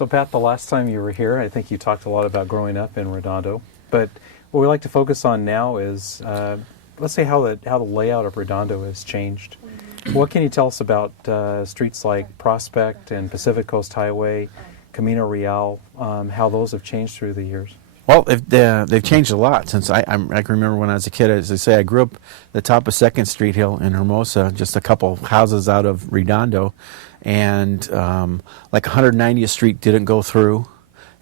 So Pat, the last time you were here, I think you talked a lot about growing up in Redondo. But what we like to focus on now is, let's say how the layout of Redondo has changed. What can you tell us about streets like Prospect and Pacific Coast Highway, Camino Real, how those have changed through the years? Well, they've changed a lot since I can remember when I was a kid. As I say, I grew up at the top of 2nd Street Hill in Hermosa, just a couple houses out of Redondo, and like 190th Street didn't go through.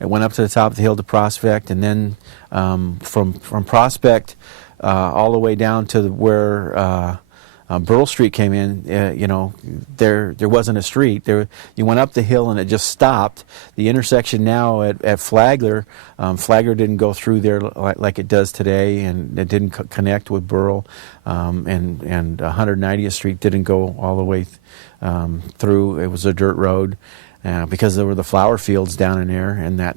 It went up to the top of the hill to Prospect, and then from Prospect all the way down to where Beryl Street came in. There wasn't a street. You went up the hill and it just stopped. The intersection now at Flagler, Flagler didn't go through there like it does today, and it didn't connect with Beryl. And 190th Street didn't go all the way through. It was a dirt road. Because there were the flower fields down in there, and that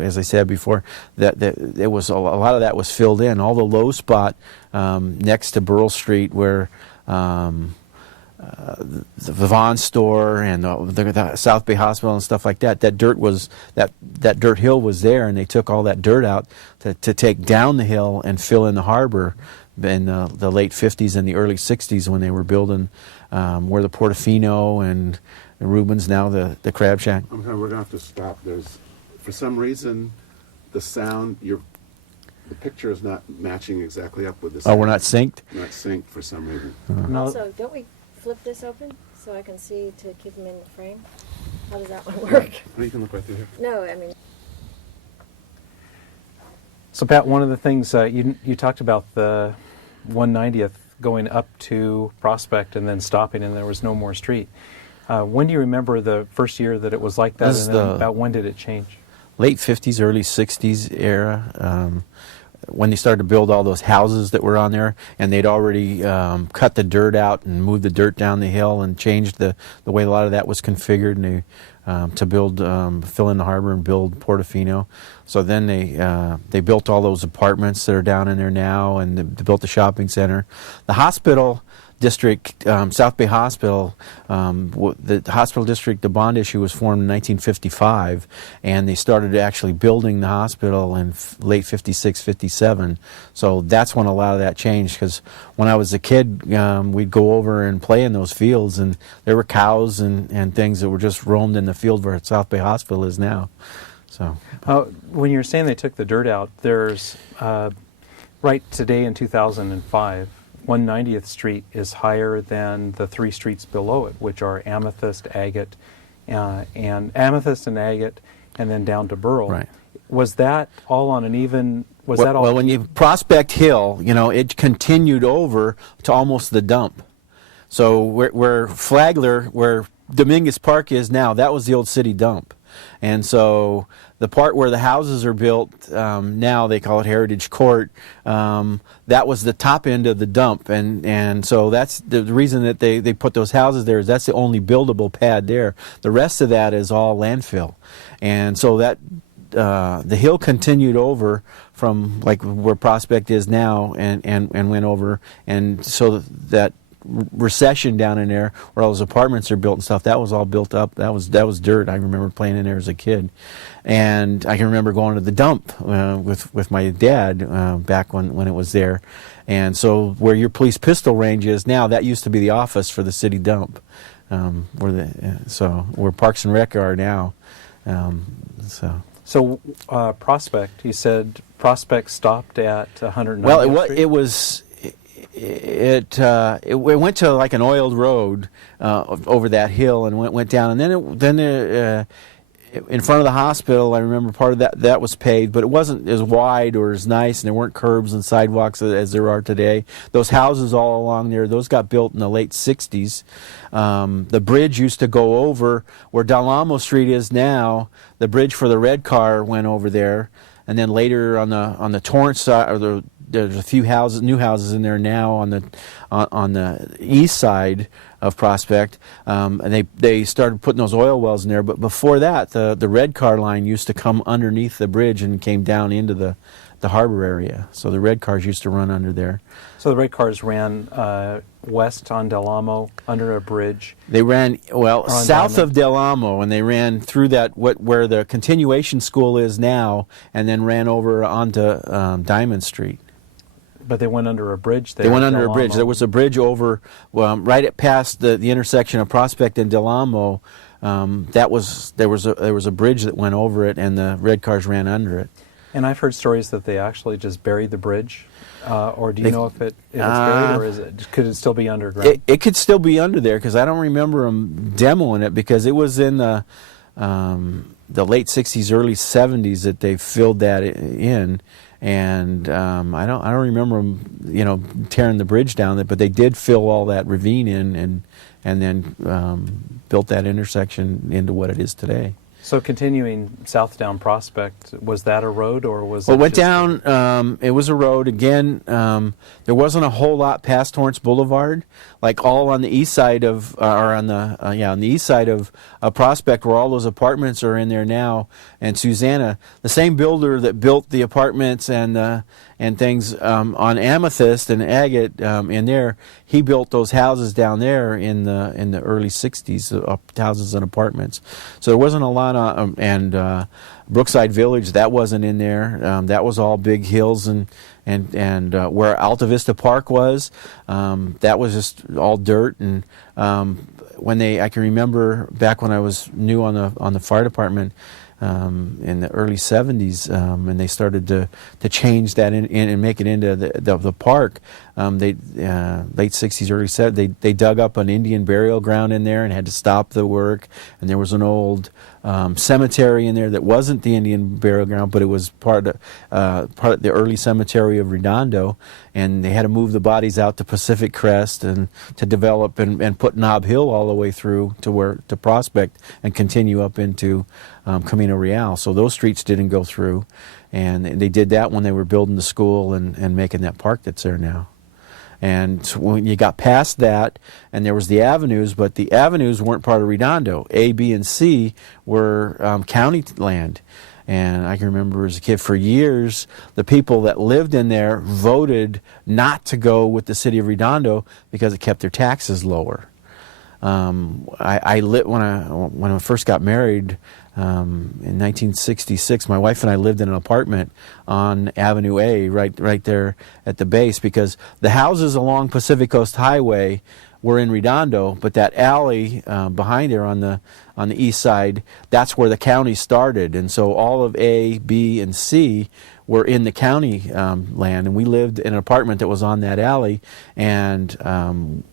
as I said before, that it was a lot of that was filled in. All the low spot next to Beryl Street, where the Vaughn store and the South Bay Hospital and stuff like that, that dirt hill was there, and they took all that dirt out to take down the hill and fill in the harbor in the late 50s and the early 60s when they were building where the Portofino and the Rubens, now the Crab Shack. We're going to have to stop. For some reason, the sound, the picture is not matching exactly up with the sound. Oh, we're not synced? Not synced for some reason. No. Also, don't we flip this open so I can see to keep them in the frame? How does that one work? You can look right through here. No, I mean... So Pat, one of the things you talked about the 190th going up to Prospect and then stopping, and there was no more street. When do you remember the first year that it was like that, and then about when did it change? Late 50s, early 60s era, when they started to build all those houses that were on there, and they'd already cut the dirt out and moved the dirt down the hill and changed the way a lot of that was configured, and to build, fill in the harbor and build Portofino. So then they built all those apartments that are down in there now, and they built the shopping center. The hospital district, South Bay Hospital, the hospital district, the bond issue was formed in 1955, and they started actually building the hospital in late 56, 57. So that's when a lot of that changed, because when I was a kid, we'd go over and play in those fields, and there were cows and things that were just roamed in the field where South Bay Hospital is now. So when you're saying they took the dirt out, there's, right today in 2005, 190th Street is higher than the 3 streets below it, which are Amethyst, Agate, and then down to Beryl. Right. Was that all on an even? Well, when you Prospect Hill, it continued over to almost the dump. So where Flagler, where Dominguez Park is now, that was the old city dump. And so the part where the houses are built, now they call it Heritage Court, that was the top end of the dump. And so that's the reason that they put those houses there, is that's the only buildable pad there. The rest of that is all landfill. And so that the hill continued over from like where Prospect is now and went over. And so that recession down in there where all those apartments are built and stuff, that was all built up. That was dirt. I remember playing in there as a kid, and I can remember going to the dump with my dad back when it was there. And so where your police pistol range is now, that used to be the office for the city dump, where Parks and Rec are now. So Prospect, you said Prospect stopped at 190th Well, Street? It went to like an oiled road over that hill and went down, and then in front of the hospital, I remember part of that was paved, but it wasn't as wide or as nice, and there weren't curbs and sidewalks as there are today. Those houses all along there, those got built in the late 60s. The bridge used to go over where Del Amo Street is now. The bridge for the red car went over there, and then later on the Torrance side, there's a few new houses in there now on the east side of Prospect, and they started putting those oil wells in there. But before that, the red car line used to come underneath the bridge and came down into the harbor area. So the red cars used to run under there. So the red cars ran west on Del Amo under a bridge. They ran south Diamond. of Del Amo, and they ran through that where the continuation school is now, and then ran over onto Diamond Street. But they went under a bridge there. They went at under Del a bridge. Amo. There was a bridge over right at past the intersection of Prospect and Del Amo. There was a bridge that went over it, and the red cars ran under it. And I've heard stories that they actually just buried the bridge. Or do you know if it's buried, or could it still be underground? It could still be under there, because I don't remember them demoing it, because it was in the late 60s, early 70s that they filled that in. And I don't remember them, tearing the bridge down, but they did fill all that ravine in, and then built that intersection into what it is today. So continuing south down Prospect, was that a road, or was Well, it it went just down. It was a road again. There wasn't a whole lot past Torrance Boulevard, like all on the east side of, on the east side of Prospect, where all those apartments are in there now. And Susanna, the same builder that built the apartments and things on Amethyst and Agate in there, he built those houses down there in the early '60s, houses and apartments. So there wasn't a lot on, and Brookside Village, that wasn't in there. That was all big hills, and where Alta Vista Park was, that was just all dirt. And I can remember back when I was new on the fire department. In the early '70s, and they started to change that in and make it into the park. Late '60s, early '70s, they dug up an Indian burial ground in there and had to stop the work. And there was an old cemetery in there that wasn't the Indian burial ground, but it was part of the early cemetery of Redondo. And they had to move the bodies out to Pacific Crest and to develop and put Nob Hill all the way through to Prospect and continue up into Camino Real. So those streets didn't go through, and they did that when they were building the school and making that park that's there now. And when you got past that, and there was the avenues, but the avenues weren't part of Redondo. A, B, and C were county land. And I can remember as a kid, for years, the people that lived in there voted not to go with the city of Redondo because it kept their taxes lower. When I first got married in 1966, my wife and I lived in an apartment on Avenue A, right there at the base, because the houses along Pacific Coast Highway were in Redondo, but that alley behind there on the east side, that's where the county started, and so all of A, B, and C were in the county land, and we lived in an apartment that was on that alley. And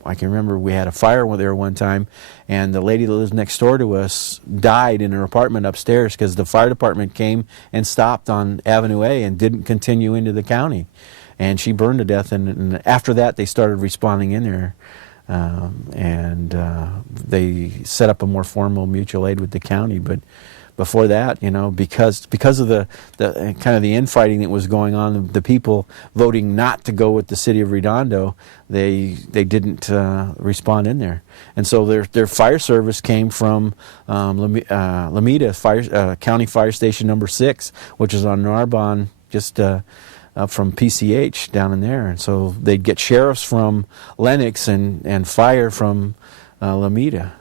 I can remember we had a fire there one time, and the lady that lives next door to us died in her apartment upstairs because the fire department came and stopped on Avenue A and didn't continue into the county, and she burned to death. And after that, they started responding in there. They set up a more formal mutual aid with the county. But before that, because of the kind of the infighting that was going on, the people voting not to go with the city of Redondo, they didn't respond in there. And so their fire service came from Lameda County Fire Station number 6, which is on Narbonne, just up from PCH down in there. And so they'd get sheriffs from Lenox and fire from Lameda.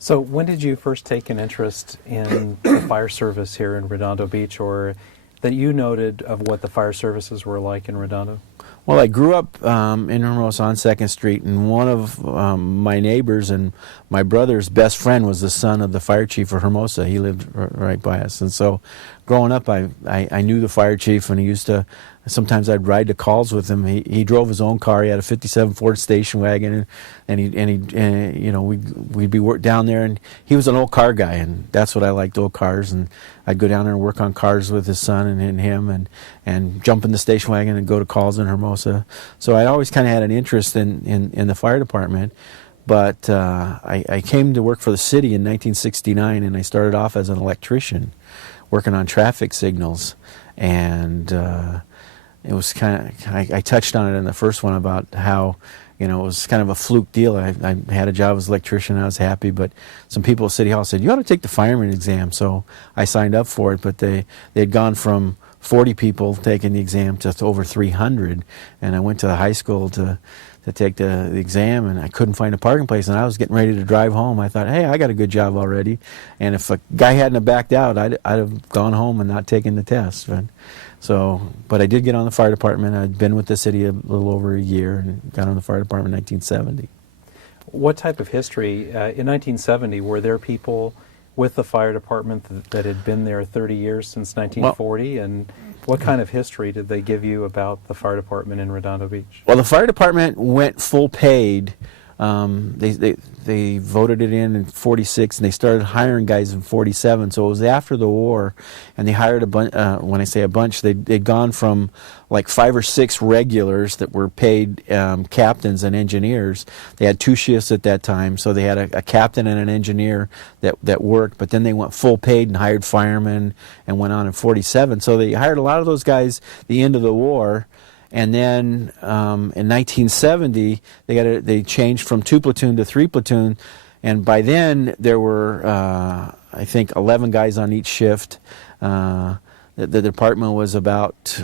So when did you first take an interest in the fire service here in Redondo Beach, or that you noted of what the fire services were like in Redondo? Well, I grew up in Hermosa on 2nd Street, and one of my neighbors and my brother's best friend was the son of the fire chief of Hermosa. He lived right by us. And so growing up, I knew the fire chief, and he used to, sometimes I'd ride to calls with him. He drove his own car. He had a '57 Ford station wagon, we'd be down there, and he was an old car guy, and that's what I liked, old cars. And I'd go down there and work on cars with his son and him, and jump in the station wagon and go to calls in Hermosa. So I always kind of had an interest in the fire department. But I came to work for the city in 1969, and I started off as an electrician, working on traffic signals. And it was kind of, I touched on it in the first one about how, it was kind of a fluke deal. I had a job as an electrician, and I was happy, but some people at City Hall said, you ought to take the fireman exam. So I signed up for it, but they had gone from 40 people taking the exam to over 300. And I went to the high school to take the exam, and I couldn't find a parking place, and I was getting ready to drive home. I thought, hey, I got a good job already. And if a guy hadn't have backed out, I'd have gone home and not taken the test. But I did get on the fire department. I'd been with the city a little over a year and got on the fire department in 1970. What type of history, in 1970, were there people with the fire department that had been there 30 years since 1940, and what kind of history did they give you about the fire department in Redondo Beach? Well, the fire department went full paid. They voted it in 46, and they started hiring guys in 47. So it was after the war, and they hired a bunch. When I say a bunch, they'd gone from like 5 or 6 regulars that were paid captains and engineers. They had 2 shifts at that time, so they had a captain and an engineer that worked. But then they went full paid and hired firemen and went on in 47. So they hired a lot of those guys at the end of the war. And then in 1970, they changed from 2 platoon to 3 platoon, and by then there were I think 11 guys on each shift. The department was about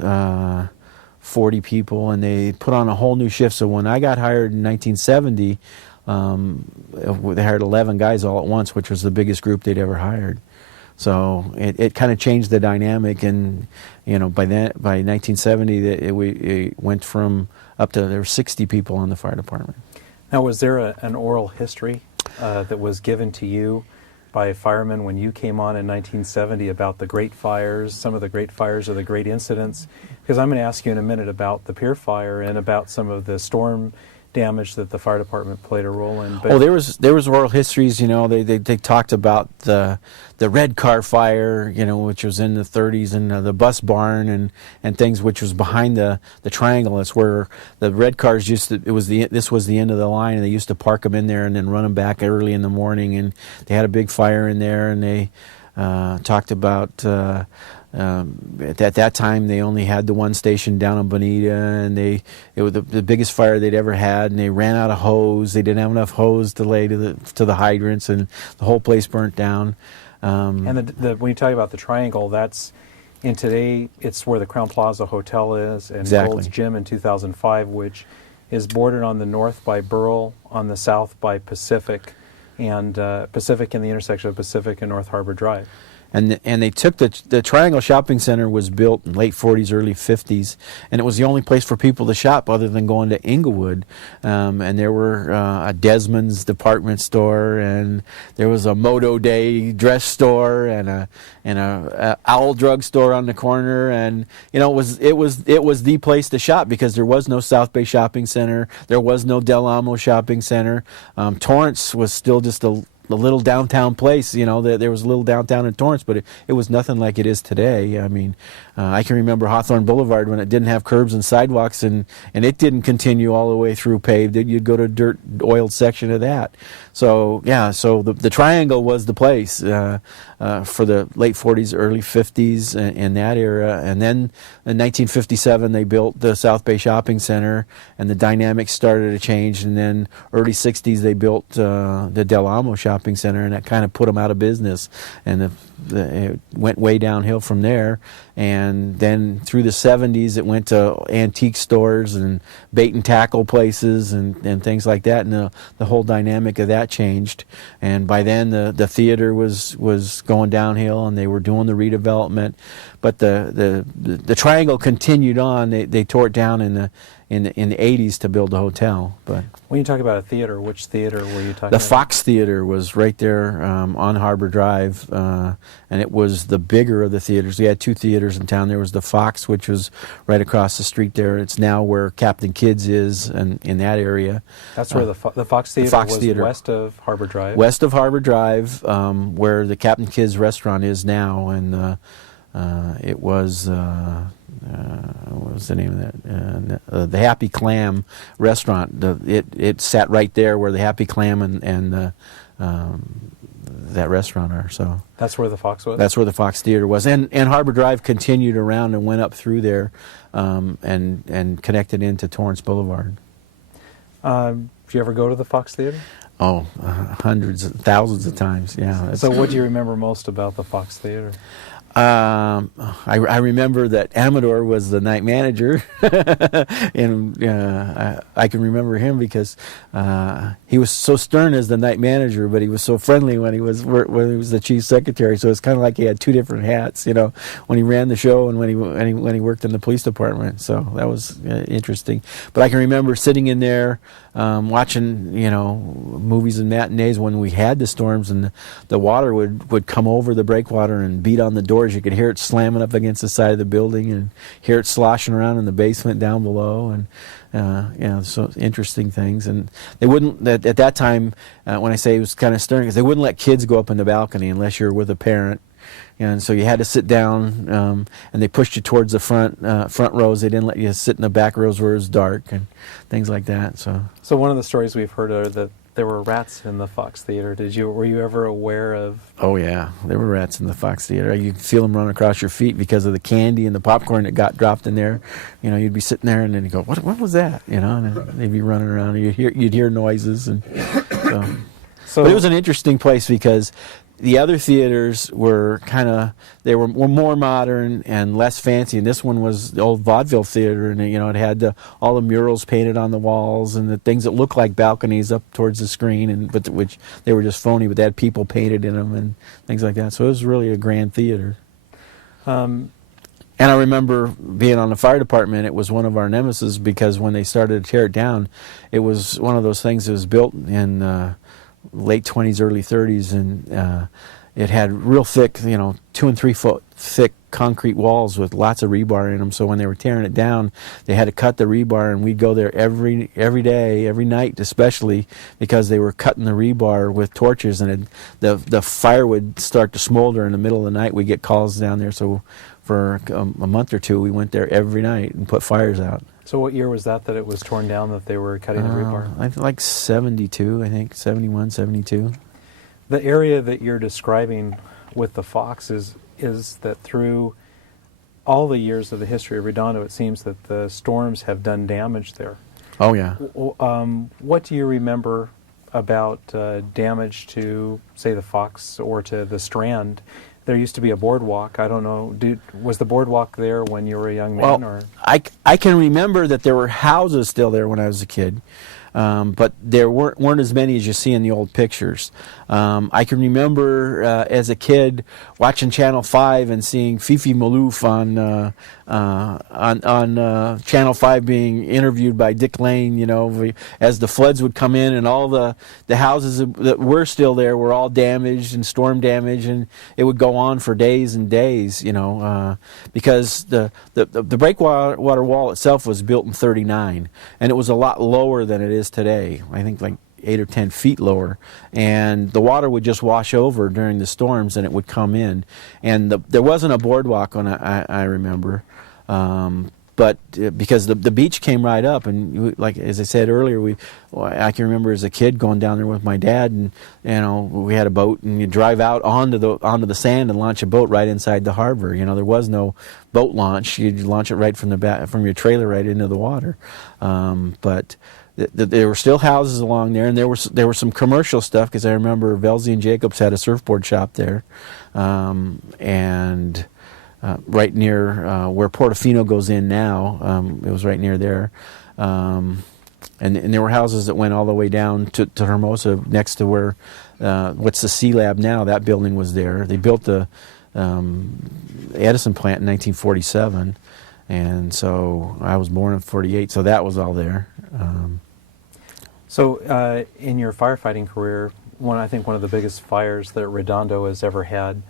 40 people, and they put on a whole new shift. So when I got hired in 1970, they hired 11 guys all at once, which was the biggest group they'd ever hired. So it kind of changed the dynamic, and by 1970 it went from up to there were 60 people on the fire department. Now, was there an oral history that was given to you by firemen when you came on in 1970 about the great fires, some of the great fires or the great incidents? Because I'm going to ask you in a minute about the pier fire and about some of the storm damage that the fire department played a role in. But there was oral histories. They talked about the red car fire, which was in the 30s, and the bus barn and things, which was behind the triangle. It's where the red cars this was the end of the line, and they used to park them in there and then run them back early in the morning. And they had a big fire in there, and they talked about. At that time, they only had the one station down on Bonita, and it was the biggest fire they'd ever had. And they ran out of hose. They didn't have enough hose to lay to the hydrants, and the whole place burnt down. And when you talk about the triangle, today it's where the Crown Plaza Hotel is, and exactly. Gold's Gym in 2005, which is bordered on the north by Beryl, on the south by Pacific, and Pacific in the intersection of Pacific and North Harbor Drive. And they took the Triangle Shopping Center was built in late 40s, early 50s, and it was the only place for people to shop other than going to Inglewood. And there were a Desmond's department store, and there was a Moto Day dress store, and a Owl drug store on the corner. And it was the place to shop because there was no South Bay Shopping Center, there was no Del Amo Shopping Center. Torrance was still just a little downtown place. There was a little downtown in Torrance, but it was nothing like it is today. I mean, I can remember Hawthorne Boulevard when it didn't have curbs and sidewalks, and it didn't continue all the way through paved. You'd go to a dirt oiled section of that. So the Triangle was the place for the late 40s, early 50s in that era. And then in 1957 they built the South Bay Shopping Center, and the dynamics started to change. And then early 60s they built the Del Amo Shopping Center, and that kind of put them out of business. And it went way downhill from there. And then through the 70s it went to antique stores and bait and tackle places and things like that, and the whole dynamic of that changed. And by then the theater was going downhill, and they were doing the redevelopment. But the Triangle continued on. They tore it down in the 80s to build the hotel. But when you talk about a theater, which theater were you talking about? The Fox Theater was right there on Harbor Drive, and it was the bigger of the theaters. We had 2 theaters in town. There was the Fox, which was right across the street there. It's now where Captain Kidd's is, and in that area. That's where the Fox Theater was west of Harbor Drive? West of Harbor Drive, where the Captain Kidd's restaurant is now, and it was... what was the name of that? The Happy Clam restaurant. It sat right there where the Happy Clam and that restaurant are. So that's where the Fox was. That's where the Fox Theater was, and Harbor Drive continued around and went up through there, and connected into Torrance Boulevard. Did you ever go to the Fox Theater? Oh, hundreds, thousands of times. Yeah. So, what do you remember most about the Fox Theater? I remember that Amador was the night manager, and I can remember him because he was so stern as the night manager, but he was so friendly when he was the chief secretary. So it's kind of like he had two different hats, you know, when he ran the show and when he worked in the police department. So that was interesting. But I can remember sitting in there watching, you know, movies and matinees when we had the storms, and the water would come over the breakwater and beat on the doors. You could hear it slamming up against the side of the building and hear it sloshing around in the basement down below, and you know, so interesting things. And they wouldn't at that time, when I say it was kind of stern, because they wouldn't let kids go up in the balcony unless you were with a parent. And so you had to sit down, and they pushed you towards the front rows. They didn't let you sit in the back rows where it was dark and things like that. So one of the stories we've heard are that there were rats in the Fox Theater. Were you ever aware of? Oh yeah, there were rats in the Fox Theater. You could feel them run across your feet because of the candy and the popcorn that got dropped in there. You know, you'd be sitting there and then you go, "What was that?" You know, and then they'd be running around. And you'd hear noises, and so. But it was an interesting place because the other theaters were they were more modern and less fancy, and this one was the old vaudeville theater, and you know, it had all the murals painted on the walls and the things that looked like balconies up towards the screen, but which they were just phony, but they had people painted in them and things like that. So it was really a grand theater. And I remember being on the fire department. It was one of our nemesis because when they started to tear it down, it was one of those things that was built in late 20s, early 30s, and it had real thick, you know, 2 and 3 foot thick concrete walls with lots of rebar in them. So when they were tearing it down, they had to cut the rebar, and we'd go there every day, every night especially, because they were cutting the rebar with torches, and the fire would start to smolder in the middle of the night. We'd get calls down there, so for a month or two we went there every night and put fires out. So what year was that it was torn down, that they were cutting the rebar? I think like 72, I think, 71, 72. The area that you're describing with the Fox is that through all the years of the history of Redondo, it seems that the storms have done damage there. Oh, yeah. What do you remember about damage to, say, the Fox or to the Strand? There used to be a boardwalk. I don't know. Was the boardwalk there when you were a young man? Well, or? I can remember that there were houses still there when I was a kid, but there weren't as many as you see in the old pictures. I can remember as a kid watching Channel 5 and seeing Fifi Malouf on Channel 5 being interviewed by Dick Lane, you know, as the floods would come in, and all the houses that were still there were all damaged and storm damaged, and it would go on for days and days, you know, because the breakwater wall itself was built in '39, and it was a lot lower than it is today. I think like 8 or 10 feet lower, and the water would just wash over during the storms, and it would come in. And there wasn't a boardwalk when I remember, but because the beach came right up, and like as I said earlier, I can remember as a kid going down there with my dad, and you know, we had a boat, and you drive out onto the sand and launch a boat right inside the harbor. You know, there was no boat launch; you'd launch it right from your trailer right into the water, but. There were still houses along there, and there were some commercial stuff, because I remember Velzy and Jacobs had a surfboard shop there, and right near where Portofino goes in now, it was right near there, and there were houses that went all the way down to Hermosa, next to where what's the Sea Lab now. That building was there. They built the Edison plant in 1947, and so I was born in '48, so that was all there. So in your firefighting career, I think one of the biggest fires that Redondo has ever had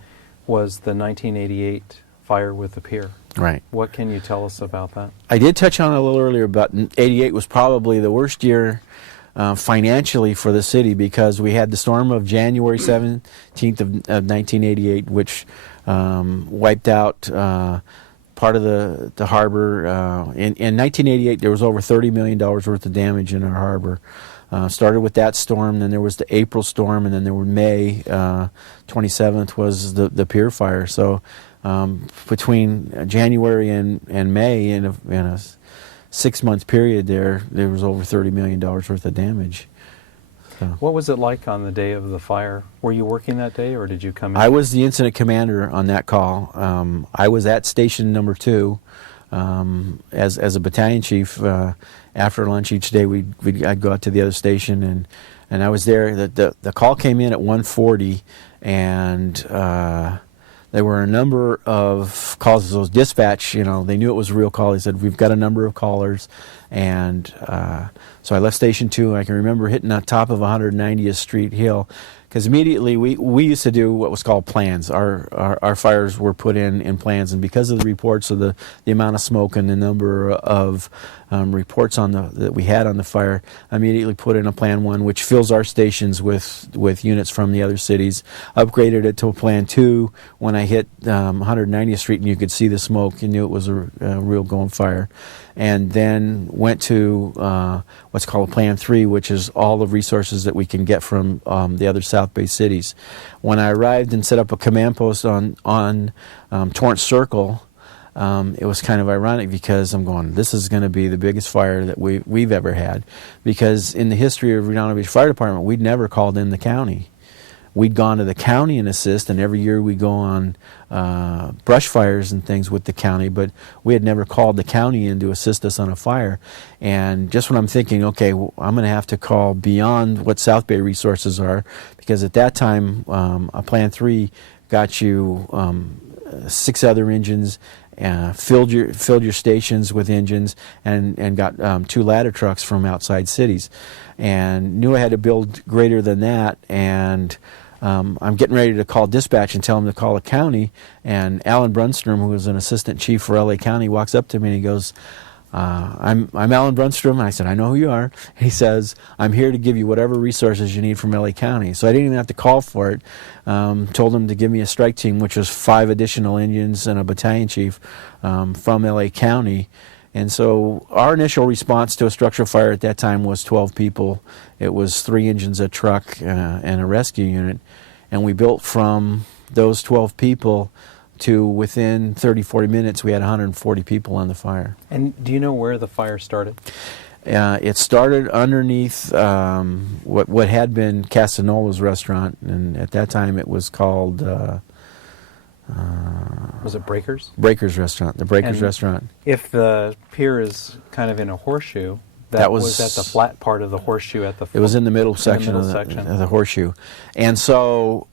was the 1988 fire with the pier. Right. What can you tell us about that? I did touch on it a little earlier, but '88 was probably the worst year financially for the city, because we had the storm of January 17th of 1988, which wiped out part of the harbor. In 1988, there was over $30 million worth of damage in our harbor. Started with that storm, then there was the April storm, and then there were May 27th was the pier fire. So between January and May, in a 6-month period, there was over $30 million worth of damage. What was it like on the day of the fire? Were you working that day, or did you come in? I was the incident commander on that call. I was at station number 2 as a battalion chief. After lunch each day, I'd go out to the other station, and I was there. The call came in at 1:40, and there were a number of calls. Those dispatch, they knew it was a real call. They said, we've got a number of callers. And so I left Station 2. I can remember hitting the top of 190th Street Hill, because immediately we used to do what was called plans. Our fires were put in plans, and because of the reports of the amount of smoke and the number of reports that we had on the fire, I immediately put in a Plan 1, which fills our stations with units from the other cities. Upgraded it to a Plan 2 when I hit 190th Street, and you could see the smoke. You knew it was a real going fire. And then went to what's called Plan 3, which is all the resources that we can get from the other South Bay cities. When I arrived and set up a command post on Torrance Circle, it was kind of ironic, because I'm going, this is going to be the biggest fire that we've ever had. Because in the history of Redondo Beach Fire Department, we'd never called in the county. We'd gone to the county and assist, and every year we go on brush fires and things with the county, but we had never called the county in to assist us on a fire. And just when I'm thinking, okay, well, I'm going to have to call beyond what South Bay resources are, because at that time, a Plan 3 got you 6 other engines, filled your stations with engines, and got 2 ladder trucks from outside cities, and knew I had to build greater than that. And I'm getting ready to call dispatch and tell them to call the county, and Alan Brunstrom, who was an assistant chief for LA County, walks up to me and he goes, I'm Alan Brunstrom. And I said, I know who you are. He says, I'm here to give you whatever resources you need from LA County. So I didn't even have to call for it. Told him to give me a strike team, which was 5 additional engines and a battalion chief from LA County. And so our initial response to a structural fire at that time was 12 people. It was 3 engines, a truck, and a rescue unit. And we built from those 12 people to within 30, 40 minutes, we had 140 people on the fire. And do you know where the fire started? It started underneath what had been Casanola's restaurant, and at that time it was called... was it Breakers? Breakers Restaurant, the Breakers Restaurant. If the pier is kind of in a horseshoe, that was at the flat part of the horseshoe at the... It was in the middle section of the horseshoe. And so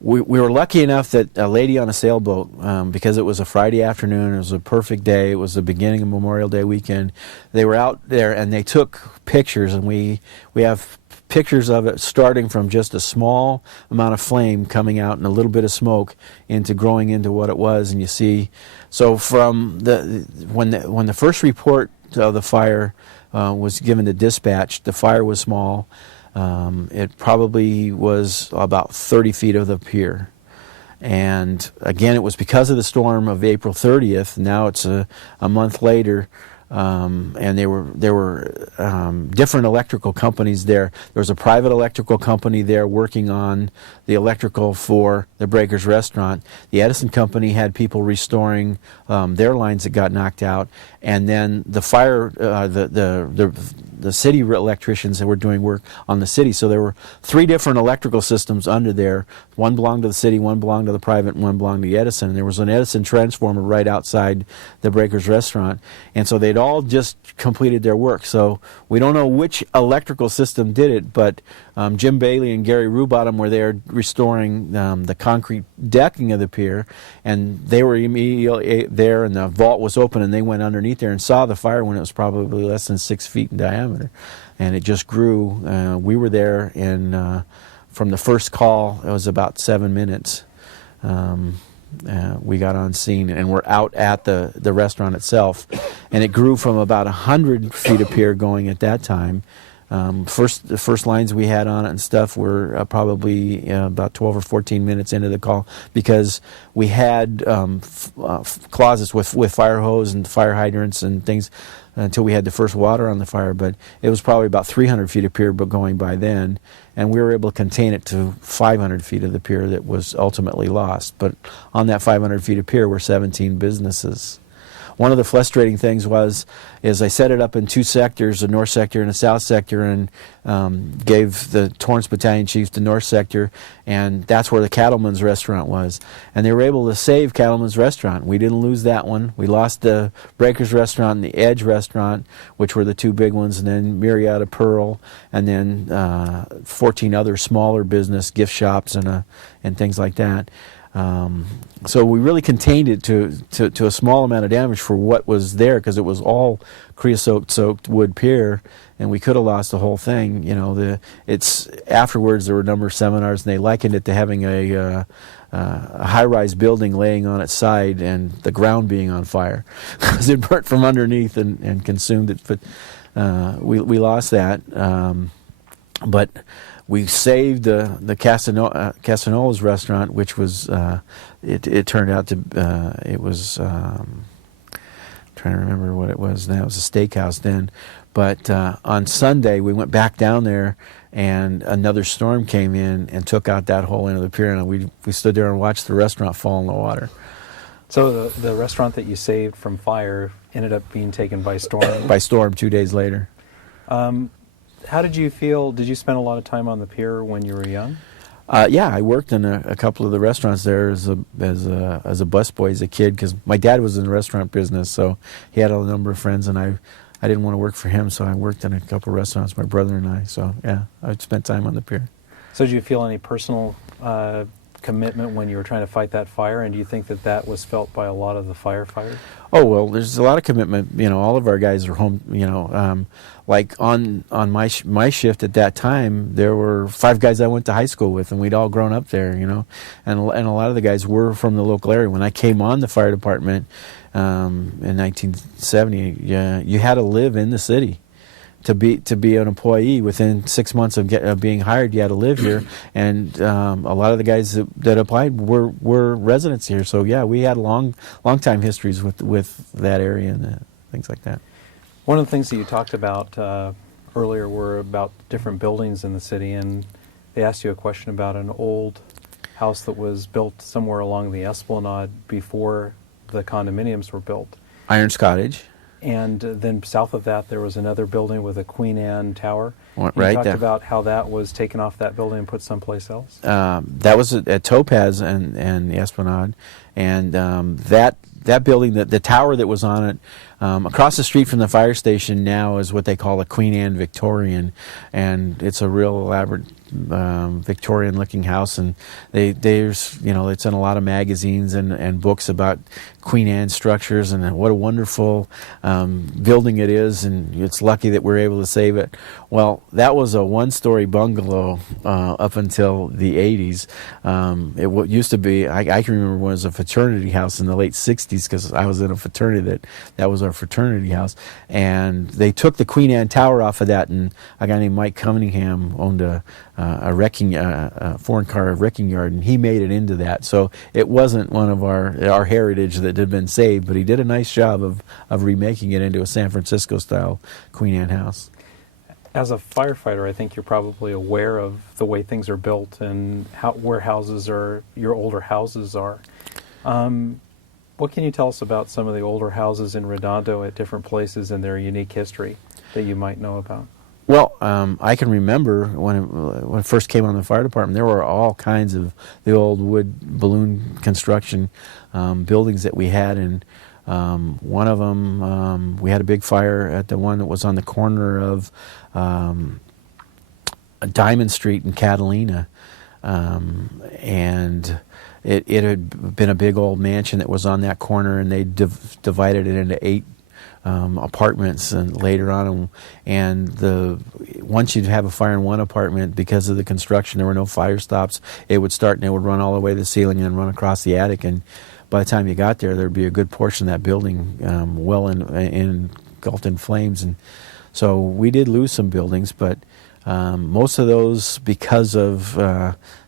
we were lucky enough that a lady on a sailboat, because it was a Friday afternoon, it was a perfect day, it was the beginning of Memorial Day weekend, they were out there and they took pictures, and we have pictures of it starting from just a small amount of flame coming out and a little bit of smoke into growing into what it was. And you see, so from when the first report of the fire was given to dispatch, the fire was small. It probably was about 30 feet of the pier. And again, it was because of the storm of April 30th. Now it's a month later. And there were different electrical companies there. There was a private electrical company there working on the electrical for the Breakers Restaurant. The Edison Company had people restoring their lines that got knocked out, and then the fire, the city electricians that were doing work on the city. So there were 3 different electrical systems under there. One belonged to the city, one belonged to the private, and one belonged to the Edison. And there was an Edison transformer right outside the Breakers Restaurant, and so they'd all just completed their work. So we don't know which electrical system did it, but Jim Bailey and Gary Rubottom were there restoring the concrete decking of the pier, and they were immediately there, and the vault was open, and they went underneath there and saw the fire when it was probably less than 6 feet in diameter, and it just grew. We were there, and from the first call, it was about 7 minutes. We got on scene, and we're out at the restaurant itself, and it grew from about 100 feet of pier going at that time. The first lines we had on it and stuff were probably about 12 or 14 minutes into the call, because we had closets with fire hose and fire hydrants and things until we had the first water on the fire. But it was probably about 300 feet of pier going by then, and we were able to contain it to 500 feet of the pier that was ultimately lost. But on that 500 feet of pier were 17 businesses. one of the frustrating things is I set it up in 2 sectors, a north sector and a south sector, and gave the Torrance Battalion Chiefs the north sector, and that's where the Cattleman's restaurant was. And they were able to save Cattleman's restaurant. We didn't lose that one. We lost the Breakers restaurant and the Edge restaurant, which were the 2 big ones, and then Myriad Pearl, and then 14 other smaller business gift shops and things like that. So we really contained it to a small amount of damage for what was there, because it was all creosote-soaked wood pier, and we could have lost the whole thing. It's afterwards there were a number of seminars, and they likened it to having a high-rise building laying on its side and the ground being on fire, because it burnt from underneath and consumed it. But we lost that, but we saved the Casanola's restaurant, which was it turned out to it was trying to remember what it was now. It was a steakhouse then, but on Sunday we went back down there, and another storm came in and took out that whole end of the pier, and we stood there and watched the restaurant fall in the water. So the restaurant that you saved from fire ended up being taken by storm? By storm 2 days later. How did you feel? Did you spend a lot of time on the pier when you were young? Yeah, I worked in a couple of the restaurants there as a busboy as a kid, because my dad was in the restaurant business, so he had a number of friends, and I didn't want to work for him, so I worked in a couple of restaurants, my brother and I. So yeah, I spent time on the pier. So did you feel any personal commitment when you were trying to fight that fire, and do you think that was felt by a lot of the firefighters? Oh, well, there's a lot of commitment. All of our guys are home. Like on my shift at that time, there were 5 guys I went to high school with, and we'd all grown up there. And a lot of the guys were from the local area. When I came on the fire department in 1970, you had to live in the city. To be an employee within 6 months of being hired, you had to live here, and a lot of the guys that applied were residents here. So yeah, we had long time histories with that area and things like that. One of the things that you talked about earlier were about different buildings in the city, and they asked you a question about an old house that was built somewhere along the Esplanade before the condominiums were built. Irons Cottage. And then south of that, there was another building with a Queen Anne tower. Right you talked there. About how that was taken off that building and put someplace else. That was at Topaz and the Esplanade, and that building, the tower that was on it, across the street from the fire station now is what they call a Queen Anne Victorian, and it's a real elaborate Victorian-looking house, and there's it's in a lot of magazines and books about Queen Anne structures and what a wonderful building it is, and it's lucky that we're able to save it. Well, that was a 1-story bungalow up until the 80s. It used to be, I can remember when it was a fraternity house in the late 60s, because I was in a fraternity that was our fraternity house, and they took the Queen Anne Tower off of that, and a guy named Mike Cunningham owned a foreign car wrecking yard, and he made it into that. So it wasn't one of our heritage that had been saved, but he did a nice job of remaking it into a San Francisco style Queen Anne house. As a firefighter, I think you're probably aware of the way things are built and where your older houses are. What can you tell us about some of the older houses in Redondo at different places and their unique history that you might know about? Well, I can remember when it first came on the fire department, there were all kinds of the old wood balloon construction buildings that we had, and one of them, we had a big fire at the one that was on the corner of Diamond Street in Catalina, and it had been a big old mansion that was on that corner, and they divided it into 8 apartments and later on, and once you'd have a fire in one apartment, because of the construction there were no fire stops, it would start and it would run all the way to the ceiling and run across the attic, and by the time you got there'd be a good portion of that building engulfed in flames. And so we did lose some buildings, but most of those, because of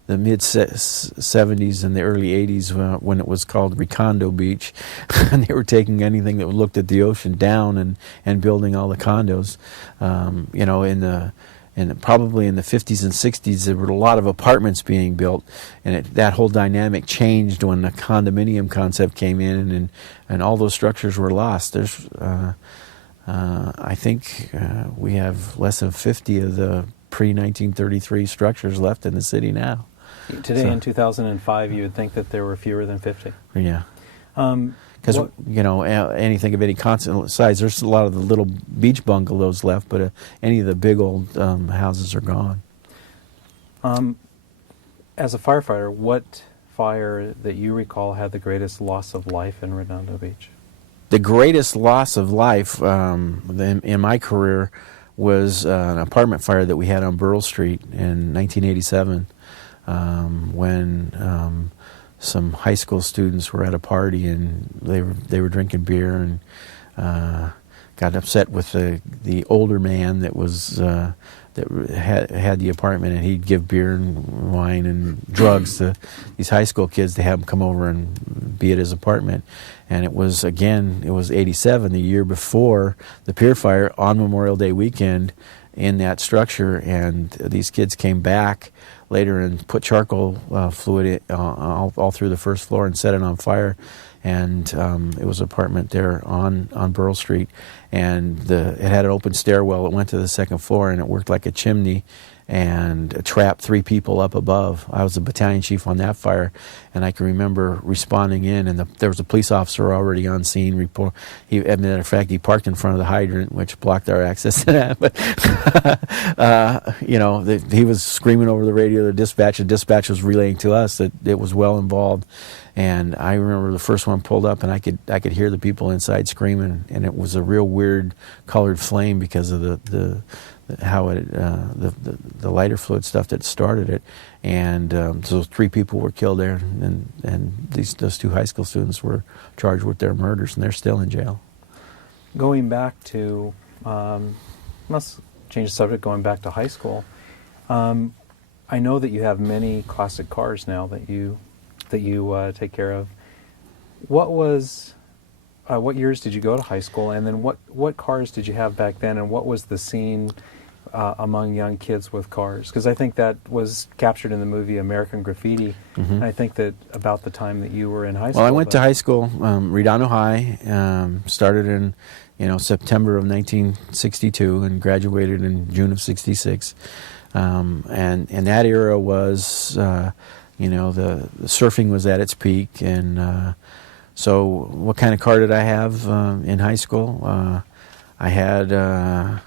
the mid-70s and the early 80s, when it was called Redondo Beach, and they were taking anything that looked at the ocean down and building all the condos. and probably in the 50s and 60s there were a lot of apartments being built, and that whole dynamic changed when the condominium concept came in, and all those structures were lost. There's I think we have less than 50 of the pre-1933 structures left in the city now. Today, in 2005, you would think that there were fewer than 50. Yeah. Because, anything of any constant size, there's a lot of the little beach bungalows left, but any of the big old houses are gone. As a firefighter, what fire that you recall had the greatest loss of life in Redondo Beach? The greatest loss of life in my career was an apartment fire that we had on Beryl Street in 1987 when some high school students were at a party and they were drinking beer and got upset with the older man that was that had the apartment, and he'd give beer and wine and drugs to these high school kids to have them come over and be at his apartment. And it was 87, the year before the pier fire on Memorial Day weekend in that structure, and these kids came back later and put charcoal fluid all through the first floor and set it on fire. And it was an apartment there on Beryl Street, and it had an open stairwell. It went to the second floor, and it worked like a chimney and trapped 3 people up above. I was the battalion chief on that fire, and I can remember responding in, and there was a police officer already on scene. As a matter of fact, he parked in front of the hydrant, which blocked our access to that. But he was screaming over the radio to the dispatch. The dispatch was relaying to us that it was well involved. And I remember the first one pulled up, and I could hear the people inside screaming, and it was a real weird colored flame because of the lighter fluid stuff that started it. And so 3 people were killed there, and those 2 high school students were charged with their murders, and they're still in jail. Going back to, let's change the subject. Going back to high school, I know that you have many classic cars now that you take care of. What years did you go to high school, and then what cars did you have back then, and what was the scene among young kids with cars? Because I think that was captured in the movie American Graffiti. Mm-hmm. And I think that about the time that you were in high school. Well, I went to high school, Redondo High, started in September of 1962 and graduated in June of '66. And that era was the surfing was at its peak, and so what kind of car did I have in high school? I had a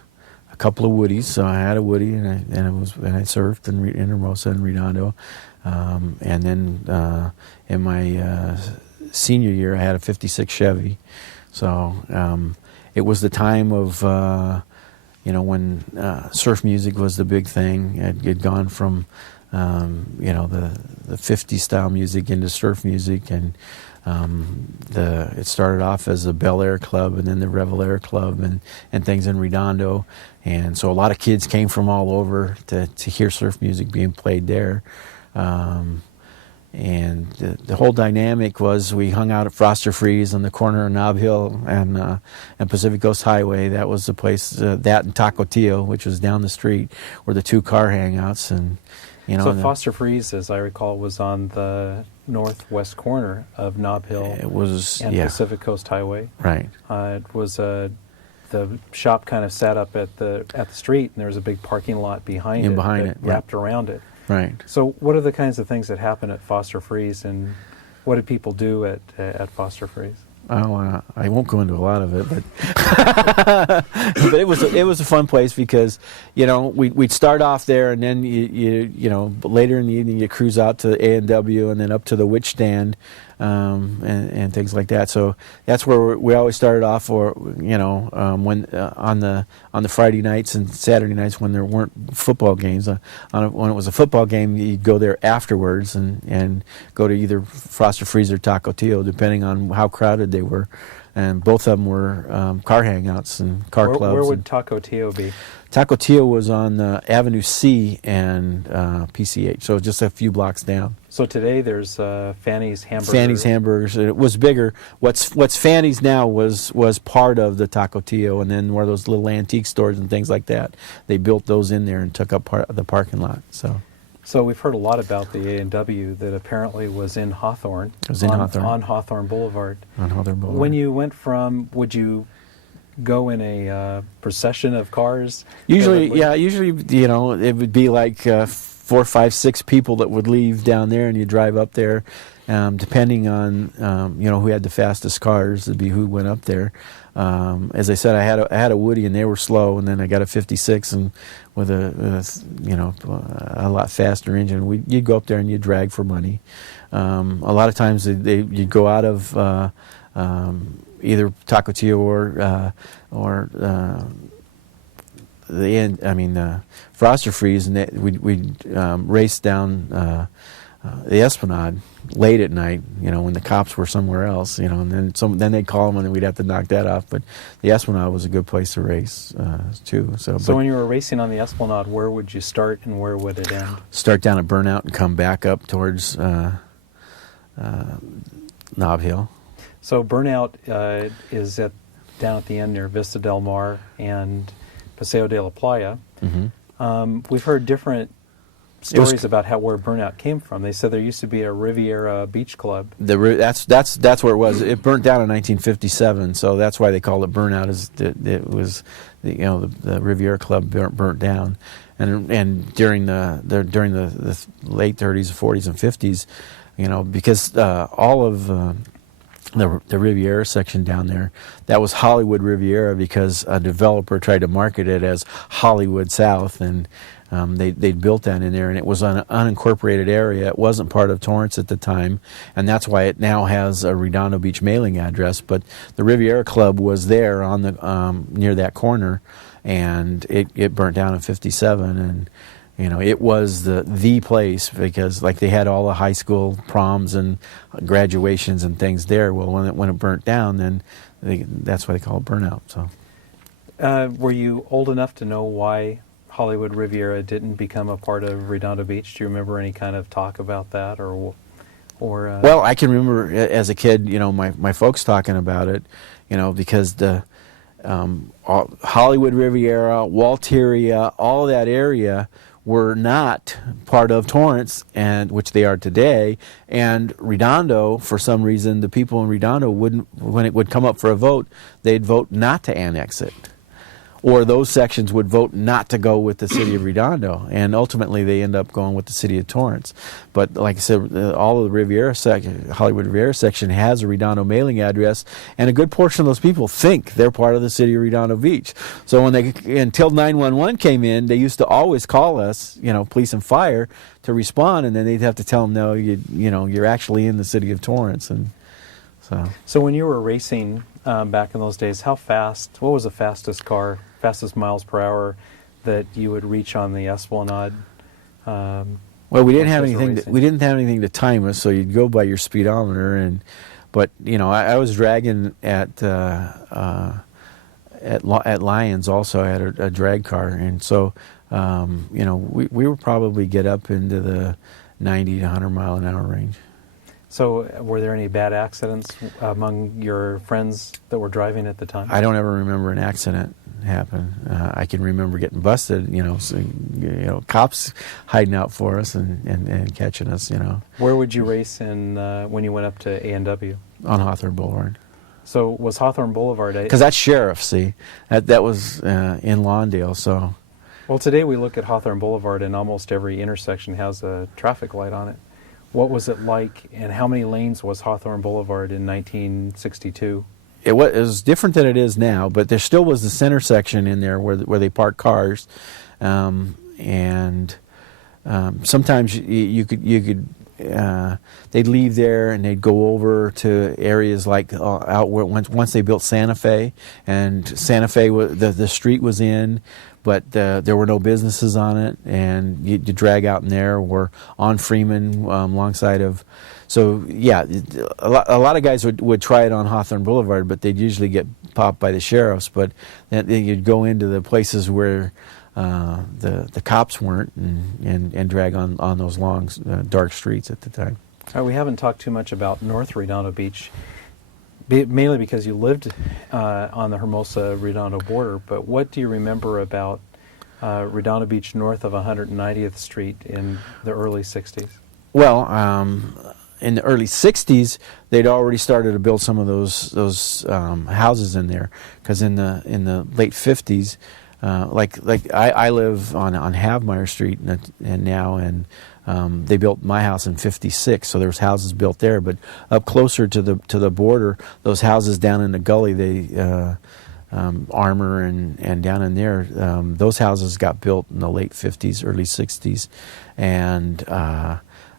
couple of Woodies, so I had a Woody, and I surfed in Hermosa and Redondo, and then in my senior year I had a '56 Chevy. So it was the time of when surf music was the big thing. It had gone from the 50s style music into surf music, and it started off as the Bel Aire Club and then the Riviera Club and things in Redondo, and so a lot of kids came from all over to hear surf music being played there. And the whole dynamic was we hung out at Foster Freeze on the corner of Nob Hill and Pacific Coast Highway. That was the place, that and Taco Tio, which was down the street, were the 2 car hangouts. And so Foster Freeze, as I recall, was on the northwest corner of Nob Hill and Pacific Coast Highway. Right. It was the shop kind of sat up at the street, and there was a big parking lot behind it wrapped around it. Right. So what are the kinds of things that happen at Foster Freeze, and what did people do at Foster Freeze? Oh, I won't go into a lot of it, but but it was a fun place because we'd start off there, and then you later in the evening you cruise out to A&W and then up to the Witch Stand and things like that. So that's where we always started off, or when on the Friday nights and Saturday nights when there weren't football games. When it was a football game, you'd go there afterwards and go to either Foster Freeze or Taco Tio, depending on how crowded they were. and both of them were car hangouts and car clubs. Where would Taco Tio be? Taco Tio was on Avenue C and PCH, so just a few blocks down. So today there's Fanny's Hamburger. Fanny's Hamburgers. It was bigger. What's Fanny's now was part of the Taco Tio, and then where those little antique stores and things like that, they built those in there and took up part of the parking lot. So we've heard a lot about the A&W that apparently was in Hawthorne. It was in Hawthorne. On Hawthorne Boulevard. On Hawthorne Boulevard. When you went would you go in a procession of cars? Usually, it would be like 4, 5, 6 people that would leave down there, and you drive up there, depending on who had the fastest cars. It'd be who went up there. As I said, I had a Woody, and they were slow, and then I got a 56 and with a lot faster engine. You'd go up there and you'd drag for money. A lot of times you'd go out of either Taco Tio or Foster Freeze, and we'd race down the Esplanade late at night, when the cops were somewhere else, and then they'd call them, and then we'd have to knock that off. But the Esplanade was a good place to race too. So when you were racing on the Esplanade, where would you start and where would it end? Start down at Burnout and come back up towards Nob Hill. So Burnout is down at the end near Vista Del Mar and Paseo de la Playa. Mm-hmm. We've heard different stories about where Burnout came from. They said there used to be a Riviera Beach Club. That's where it was. It burnt down in 1957, so that's why they called it Burnout. It was the Riviera Club burnt down, and during the late 30s, 40s, and 50s, because all of the Riviera section down there, that was Hollywood Riviera, because a developer tried to market it as Hollywood South, and they'd built that in there, and it was an unincorporated area. It wasn't part of Torrance at the time, and that's why it now has a Redondo Beach mailing address. But the Riviera Club was there on the near that corner, and it burnt down in '57, and it was the place, because they had all the high school proms and graduations and things there. Well, when it burnt down, then that's why they call it Burnout. So, were you old enough to know why Hollywood Riviera didn't become a part of Redondo Beach? Do you remember any kind of talk about that, or? Well, I can remember as a kid, my folks talking about it, because the Hollywood Riviera, Walteria, all that area were not part of Torrance, and which they are today. And Redondo, for some reason, the people in Redondo wouldn't, when it would come up for a vote, they'd vote not to annex it. Or those sections would vote not to go with the city of Redondo, and ultimately they end up going with the city of Torrance. But like I said, all of the Hollywood Riviera section has a Redondo mailing address, and a good portion of those people think they're part of the city of Redondo Beach. So until 911 came in, they used to always call us, police and fire, to respond, and then they'd have to tell them, no, you're actually in the city of Torrance, and so when you were racing back in those days, what was the fastest miles per hour that you would reach on the Esplanade? Well, we didn't have anything. We didn't have anything to time us, so you'd go by your speedometer. But I was dragging at Lions also. I had a drag car, and so we would probably get up into the 90 to 100 mile an hour range. So were there any bad accidents among your friends that were driving at the time? I don't ever remember an accident happen. I can remember getting busted, cops hiding out for us and catching us, Where would you race when you went up to A&W? On Hawthorne Boulevard. So was Hawthorne Boulevard... Because that's Sheriff, see? That was in Lawndale, so... Well, today we look at Hawthorne Boulevard, and almost every intersection has a traffic light on it. What was it like, and how many lanes was Hawthorne Boulevard in 1962? It was different than it is now, but there still was the center section in there where they park cars, and sometimes you could they'd leave there and they'd go over to areas like out where once they built Santa Fe, and Santa Fe the street was in, but there were no businesses on it, and you drag out in there, or on Freeman alongside of. So yeah, a lot of guys would try it on Hawthorne Boulevard, but they'd usually get popped by the sheriffs. But then you'd go into the places where the cops weren't, and drag on those long dark streets at the time. We haven't talked too much about North Redondo Beach, mainly because you lived on the Hermosa-Redondo border. But what do you remember about Redondo Beach north of 190th Street in the early 60s? Well, in the early 60s, they'd already started to build some of those houses in there, because in the late 50s, like I live on Havmeyer Street and now, and they built my house in '56, so there was houses built there. But up closer to the border, those houses down in the gully, they Armour and down in there, those houses got built in the late 50s, early 60s, and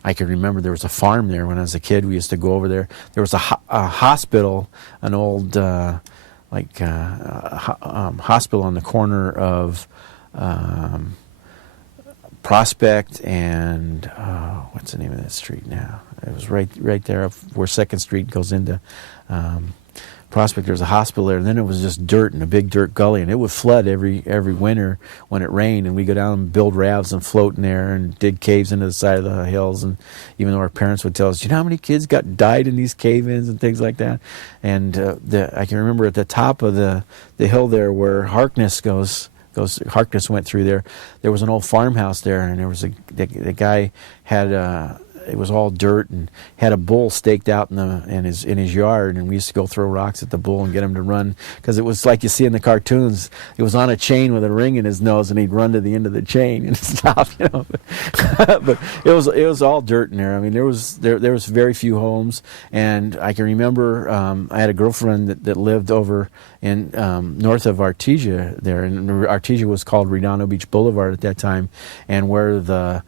I can remember there was a farm there when I was a kid. We used to go over there. There was a hospital, an old hospital on the corner of Prospect and what's the name of that street now? It was right there where 2nd Street goes into Prospect. There's a hospital there, and then it was just dirt and a big dirt gully, and it would flood every winter when it rained, and we go down and build rafts and float in there and dig caves into the side of the hills. And even though our parents would tell us, you know how many kids died in these cave-ins and things like that. And I can remember at the top of the hill there where Harkness Harkness went through there. There was an old farmhouse there, and there was the guy had it was all dirt, and had a bull staked out in his yard, and we used to go throw rocks at the bull and get him to run, because it was like you see in the cartoons. It was on a chain with a ring in his nose, and he'd run to the end of the chain and stop, But it was all dirt in there. I mean, there was very few homes, and I can remember I had a girlfriend that lived over in north of Artesia there, and Artesia was called Redondo Beach Boulevard at that time, and where the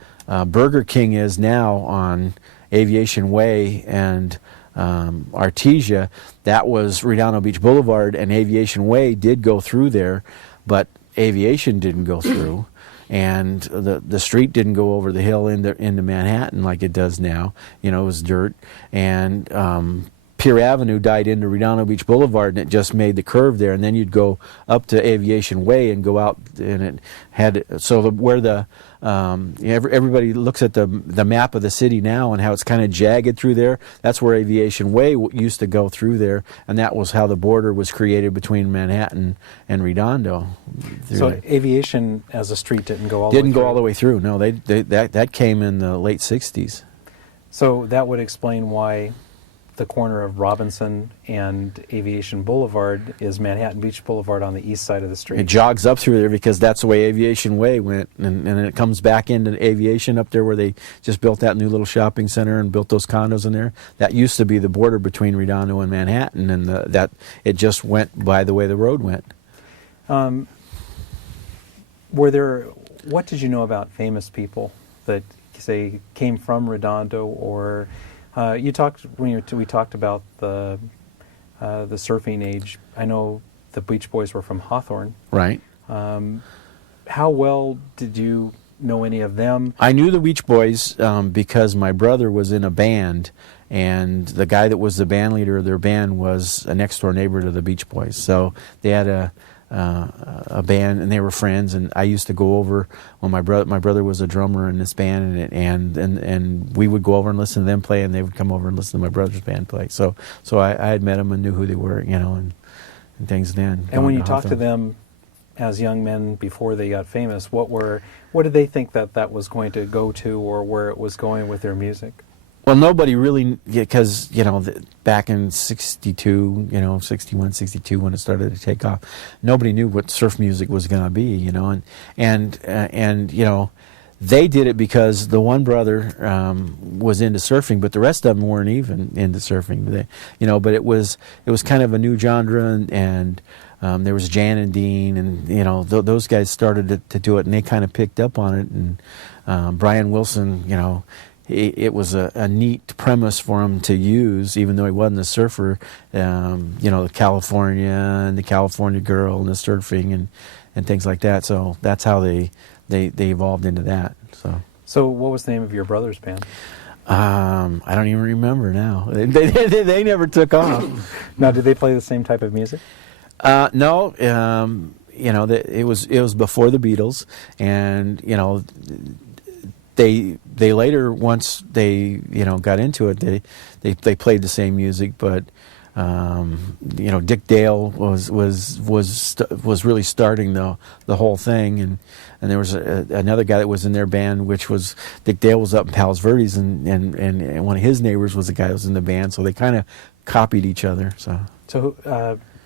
Burger King is now on Aviation Way and Artesia, that was Redondo Beach Boulevard, and Aviation Way did go through there, but Aviation didn't go through, and the street didn't go over the hill into Manhattan like it does now. It was dirt, and Pier Avenue died into Redondo Beach Boulevard, and it just made the curve there, and then you'd go up to Aviation Way and go out, and it had everybody looks at the map of the city now and how it's kind of jagged through there. That's where Aviation Way used to go through there, and that was how the border was created between Manhattan and Redondo. So Aviation as a street didn't go all the way through. No, that came in the late 60s. So that would explain why the corner of Robinson and Aviation Boulevard is Manhattan Beach Boulevard on the east side of the street. It jogs up through there because that's the way Aviation Way went, and it comes back into Aviation up there where they just built that new little shopping center and built those condos in there. That used to be the border between Redondo and Manhattan, and that it just went by the way the road went. What did you know about famous people that, say, came from Redondo, or we talked about the surfing age. I know the Beach Boys were from Hawthorne. Right. How well did you know any of them? I knew the Beach Boys because my brother was in a band, and the guy that was the band leader of their band was a next door neighbor to the Beach Boys. So they had a band, and they were friends, and I used to go over when my brother was a drummer in this band, and we would go over and listen to them play, and they would come over and listen to my brother's band play. So I had met them and knew who they were, and things then. And when you talked to them as young men before they got famous, what did they think that was going to go to, or where it was going with their music? Well, nobody really, because, back in 62, 61, 62, when it started to take off, nobody knew what surf music was going to be, and they did it because the one brother was into surfing, but the rest of them weren't even into surfing. But it was kind of a new genre, and there was Jan and Dean, and those guys started to do it, and they kind of picked up on it. And Brian Wilson, it was a neat premise for him to use, even though he wasn't a surfer. The California and the California Girl and the surfing and things like that. So that's how they evolved into that. So what was the name of your brother's band? I don't even remember now. They never took off. Now, did they play the same type of music? No. It was before the Beatles, and they later, once they got into it, they played the same music, but Dick Dale was really starting the whole thing, and there was another guy that was in their band, which was Dick Dale was up in Palos Verdes, and one of his neighbors was the guy that was in the band, so they kind of copied each other. So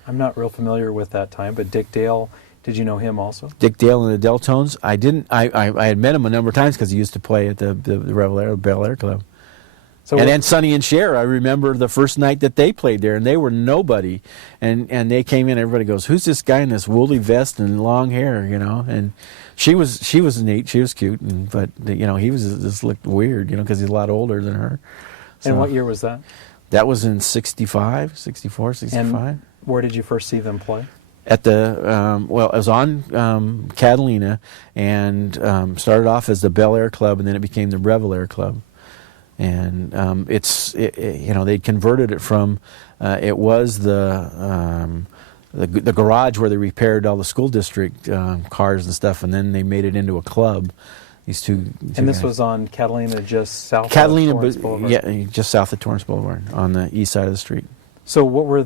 I'm not real familiar with that time, but Dick Dale, did you know him also? Dick Dale and the Deltones? I didn't. I had met him a number of times because he used to play at the Bel Aire Club. So and then Sonny and Cher, I remember the first night that they played there, and they were nobody. And they came in, everybody goes, "Who's this guy in this woolly vest and long hair?" And she was neat, she was cute, but he was just looked weird, because he's a lot older than her. So, and what year was that? That was in 64, 65. And where did you first see them play? At the it was on Catalina, and started off as the Bel Aire Club, and then it became the Bel Aire Club. And they converted it from it was the garage where they repaired all the school district cars and stuff, and then they made it into a club. These two and this guys. was on Catalina, just south Catalina, of Torrance Boulevard. Yeah, just south of Torrance Boulevard on the east side of the street. So what were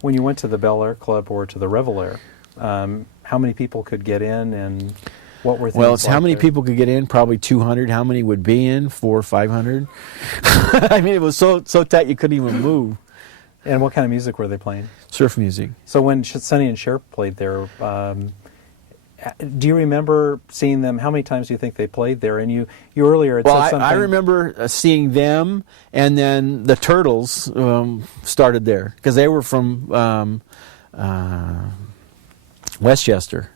when you went to the Bel Aire Club or to the Bel Aire, how many people could get in, and what were things Well, it's like how many there? people could get in? Probably 200. How many would be in? 400 or 500. I mean, it was so tight you couldn't even move. And what kind of music were they playing? Surf music. So when Sonny and Cher played there, do you remember seeing them? How many times do you think they played there? And you earlier had said something. I remember seeing them, and then the Turtles started there because they were from Westchester.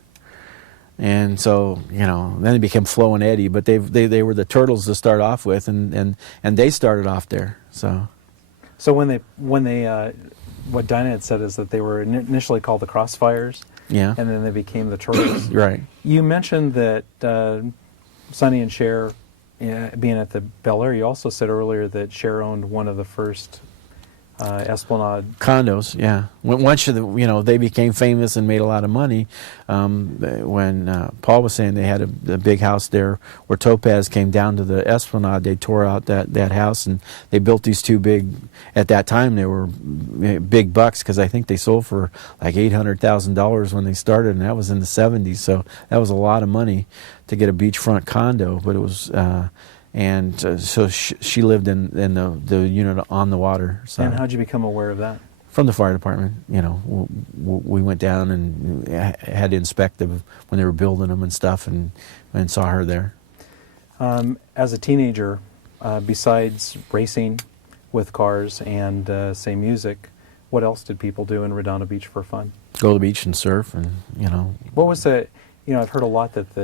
And so, then they became Flo and Eddie, but they were the Turtles to start off with, and they started off there. So when they what Dinah had said is that they were initially called the Crossfires, yeah, and then they became the Turtles. right. You mentioned that Sonny and Cher being at the Bel Aire. You also said earlier that Cher owned one of the first Esplanade condos. Yeah, once they became famous and made a lot of money. When Paul was saying they had a big house there where Topaz came down to the Esplanade, they tore out that house and they built these two big. At that time, they were big bucks because I think they sold for like $800,000 when they started, and that was in the '70s. So that was a lot of money to get a beachfront condo, but it was. So she lived in the unit on the water. So. And how'd you become aware of that? From the fire department. We went down and had to inspect them when they were building them and stuff, and saw her there. As a teenager, besides racing with cars and say music, what else did people do in Redondo Beach for fun? Go to the beach and surf, and What was the? I've heard a lot that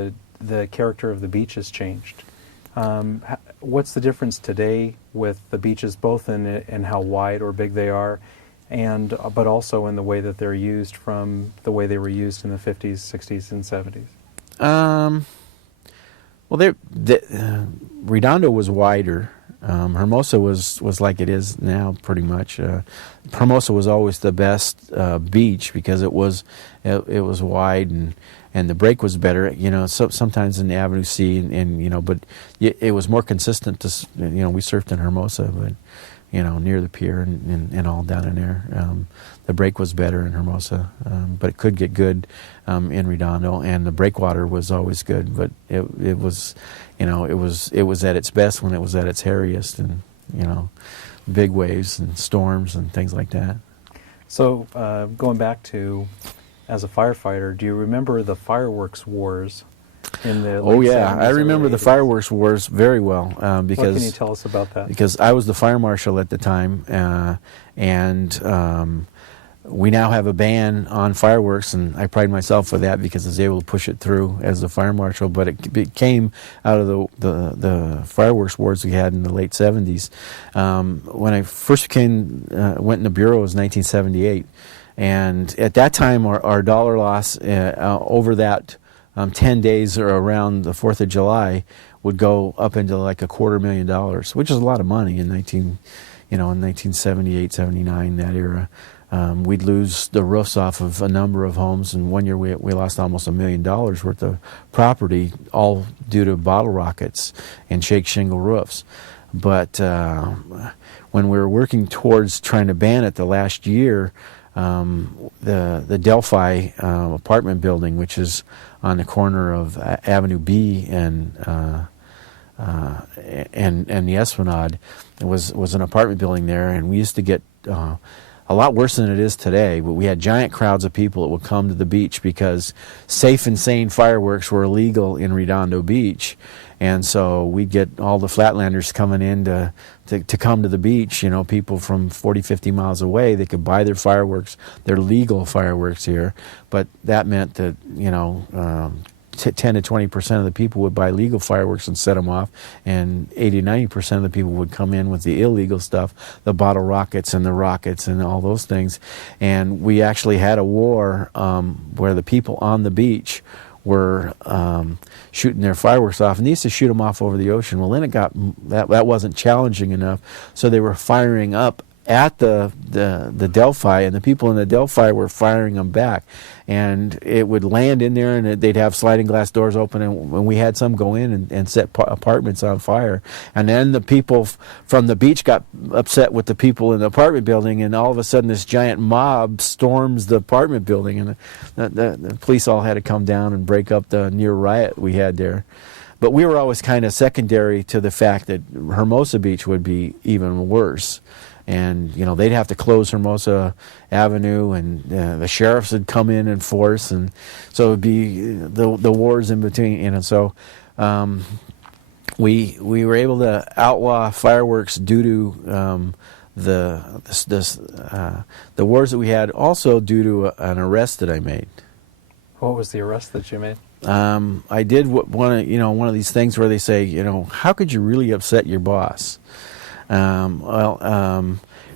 the character of the beach has changed. What's the difference today with the beaches, both in how wide or big they are, but also in the way that they're used from the way they were used in the 50s, 60s, and 70s? Redondo was wider. Hermosa was like it is now, pretty much. Hermosa was always the best beach because it was wide and the break was better. So sometimes in the Avenue C but it was more consistent. We surfed in Hermosa, but near the pier and all down in there. The break was better in Hermosa, but it could get good in Redondo, and the breakwater was always good. But it was at its best when it was at its hairiest, and big waves and storms and things like that. So going back to as a firefighter, do you remember the fireworks wars in the late 70s, I remember early the 80s? fireworks wars very well because. What can you tell us about that? Because I was the fire marshal at the time, and we now have a ban on fireworks, and I pride myself for that because I was able to push it through as the fire marshal. But it came out of the fireworks wars we had in the late 70s. When I first went in the bureau, it was 1978. And at that time, our dollar loss over that 10 days or around the 4th of July would go up into like $250,000, which is a lot of money in 1978, 79, that era. We'd lose the roofs off of a number of homes, and one year we lost almost $1 million worth of property, all due to bottle rockets and shake shingle roofs. But when we were working towards trying to ban it the last year, the Adelphi apartment building, which is on the corner of Avenue B and the Esplanade, was an apartment building there, and we used to get a lot worse than it is today, but we had giant crowds of people that would come to the beach because safe and sane fireworks were illegal in Redondo Beach. And so we'd get all the flatlanders coming in to come to the beach, people from 40, 50 miles away. They could buy their fireworks, their legal fireworks here, but that meant that, 10 to 20% of the people would buy legal fireworks and set them off, and 80 to 90% of the people would come in with the illegal stuff, the bottle rockets and the rockets and all those things. And we actually had a war where the people on the beach were shooting their fireworks off, and they used to shoot them off over the ocean. Well, then it got that wasn't challenging enough, so they were firing up at the Delphi, and the people in the Delphi were firing them back, and it would land in there, and they'd have sliding glass doors open, and we had some go in and set apartments on fire. And then the people from the beach got upset with the people in the apartment building, and all of a sudden this giant mob storms the apartment building, and the police all had to come down and break up the near riot we had there. But we were always kind of secondary to the fact that Hermosa Beach would be even worse. And, they'd have to close Hermosa Avenue, and the sheriffs would come in force. And so it would be the wars in between, So we were able to outlaw fireworks due to the wars that we had, also due to an arrest that I made. What was the arrest that you made? I did one of these things where they say, how could you really upset your boss?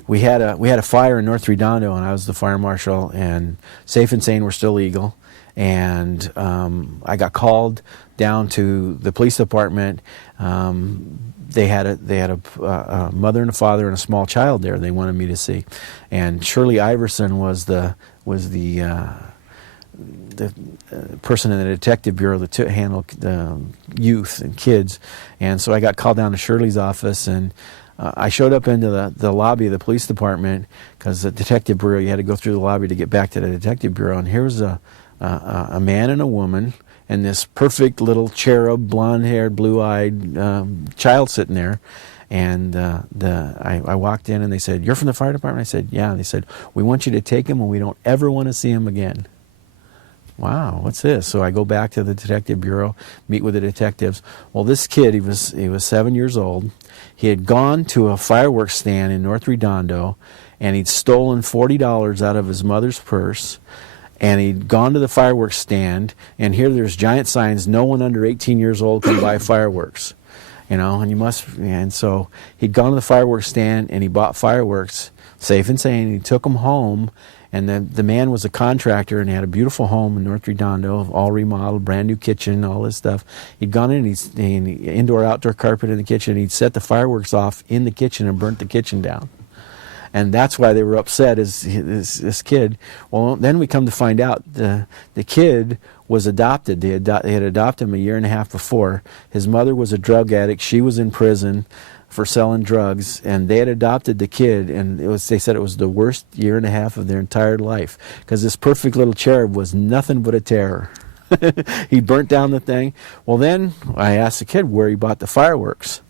We had a fire in North Redondo, and I was the fire marshal, and safe and sane were still legal. And I got called down to the police department. They had a mother and a father and a small child there. They wanted me to see, and Shirley Iverson was the person in the detective bureau that handled the youth and kids. And so I got called down to Shirley's office, and I showed up into the lobby of the police department, because the detective bureau, you had to go through the lobby to get back to the detective bureau. And here was a man and a woman and this perfect little cherub, blonde-haired, blue-eyed child sitting there. And I walked in, and they said, "You're from the fire department?" I said, "Yeah." And they said, "We want you to take him, and we don't ever want to see him again." Wow, what's this? So I go back to the detective bureau, meet with the detectives. Well, this kid, he was 7 years old. He had gone to a fireworks stand in North Redondo, and he'd stolen $40 out of his mother's purse. And he'd gone to the fireworks stand, and here there's giant signs: no one under 18 years old can buy fireworks. And so he'd gone to the fireworks stand, and he bought fireworks, safe and sane. He took them home. And the man was a contractor, and he had a beautiful home in North Redondo, all remodeled, brand new kitchen, all this stuff. He'd gone in, and indoor-outdoor carpet in the kitchen. He'd set the fireworks off in the kitchen and burnt the kitchen down. And that's why they were upset, is this kid. Well, then we come to find out the kid was adopted. They had adopted him a year and a half before. His mother was a drug addict. She was in prison for selling drugs, and they had adopted the kid, and they said it was the worst year and a half of their entire life, because this perfect little cherub was nothing but a terror. He burnt down the thing. Well, then I asked the kid where he bought the fireworks.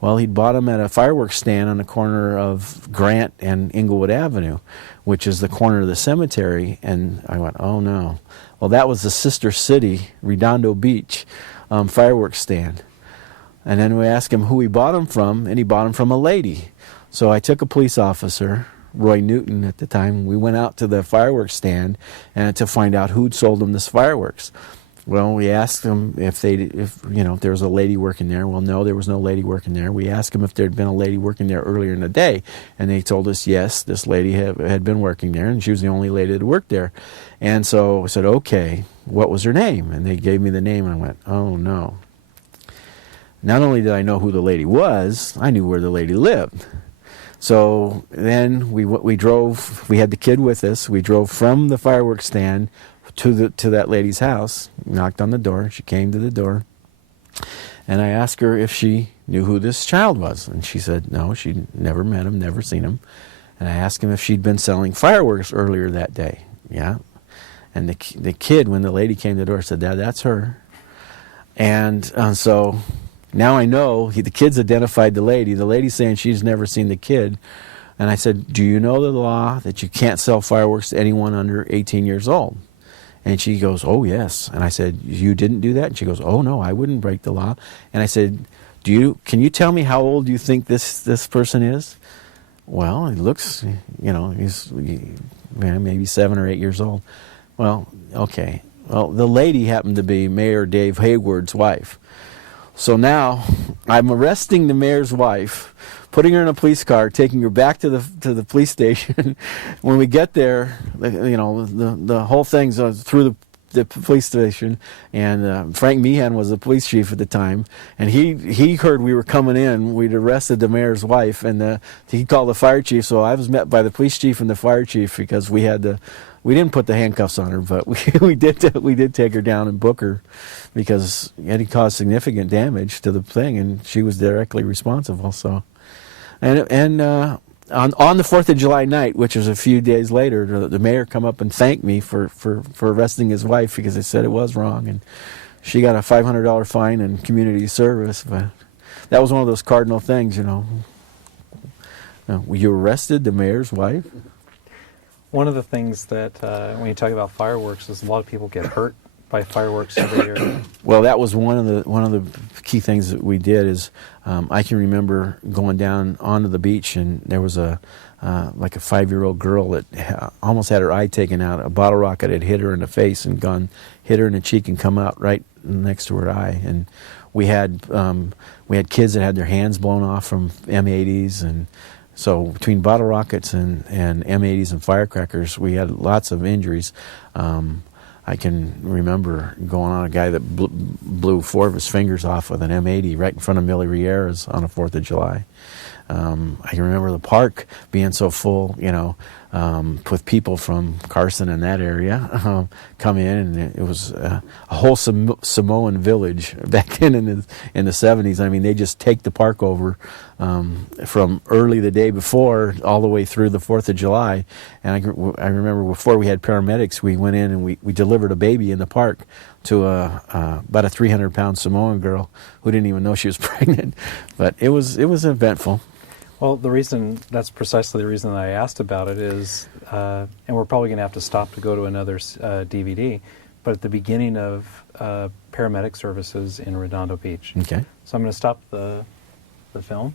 Well, he'd bought them at a fireworks stand on the corner of Grant and Inglewood Avenue, which is the corner of the cemetery. And I went, oh no. Well, that was the sister city, Redondo Beach, fireworks stand. And then we asked him who he bought them from, and he bought them from a lady. So I took a police officer Roy Newton at the time. We went out to the fireworks stand and to find out who'd sold them this fireworks. Well, we asked them if there was a lady working there. Well, no, there was no lady working there. We asked them if there'd been a lady working there earlier in the day, and they told us yes, this lady had been working there, and she was the only lady that worked there. And so I said, okay, what was her name? And they gave me the name, and I went, oh no. Not only did I know who the lady was, I knew where the lady lived. So then we drove. We had the kid with us. We drove from the fireworks stand to that lady's house, knocked on the door. She came to the door, and I asked her if she knew who this child was, and she said no, she'd never met him, never seen him. And I asked him if she'd been selling fireworks earlier that day. Yeah. And the kid, when the lady came to the door, said, Dad, that's her. And so now I know the kid's identified the lady. The lady's saying she's never seen the kid. And I said, do you know the law that you can't sell fireworks to anyone under 18 years old? And she goes, oh, yes. And I said, you didn't do that? And she goes, oh, no, I wouldn't break the law. And I said, can you tell me how old you think this person is? Well, he looks, he's maybe 7 or 8 years old. Well, okay. Well, the lady happened to be Mayor Dave Hayward's wife. So now I'm arresting the mayor's wife, putting her in a police car, taking her back to the police station. When we get there, the whole thing's through the police station, and Frank Meehan was the police chief at the time, and he heard we were coming in. We'd arrested the mayor's wife, and he called the fire chief. So I was met by the police chief and the fire chief because we didn't put the handcuffs on her, but we did take her down and book her because it had caused significant damage to the thing, and she was directly responsible. So, and on the 4th of July night, which was a few days later, the mayor come up and thanked me for arresting his wife because they said it was wrong, and she got a $500 fine and community service. But that was one of those cardinal things, You arrested the mayor's wife? One of the things that when you talk about fireworks is a lot of people get hurt by fireworks every year. Well, that was one of the key things that we did. Is I can remember going down onto the beach, and there was like a 5-year-old girl that almost had her eye taken out. A bottle rocket had hit her in the face and hit her in the cheek and come out right next to her eye. And we had kids that had their hands blown off from M80s, and so between bottle rockets and M80s and firecrackers, we had lots of injuries. I can remember going on a guy that blew 4 of his fingers off with an M80 right in front of Millie Riera's on the 4th of July. I can remember the park being so full, with people from Carson and that area come in, and it was a whole Samoan village back then in the 70s. I mean, they just take the park over from early the day before all the way through the 4th of July. And I remember before we had paramedics, we went in and we delivered a baby in the park to about a 300-pound Samoan girl who didn't even know she was pregnant. But it was eventful. Well, that's precisely the reason that I asked about it is, and we're probably going to have to stop to go to another DVD, but at the beginning of paramedic services in Redondo Beach. Okay. So I'm going to stop the film.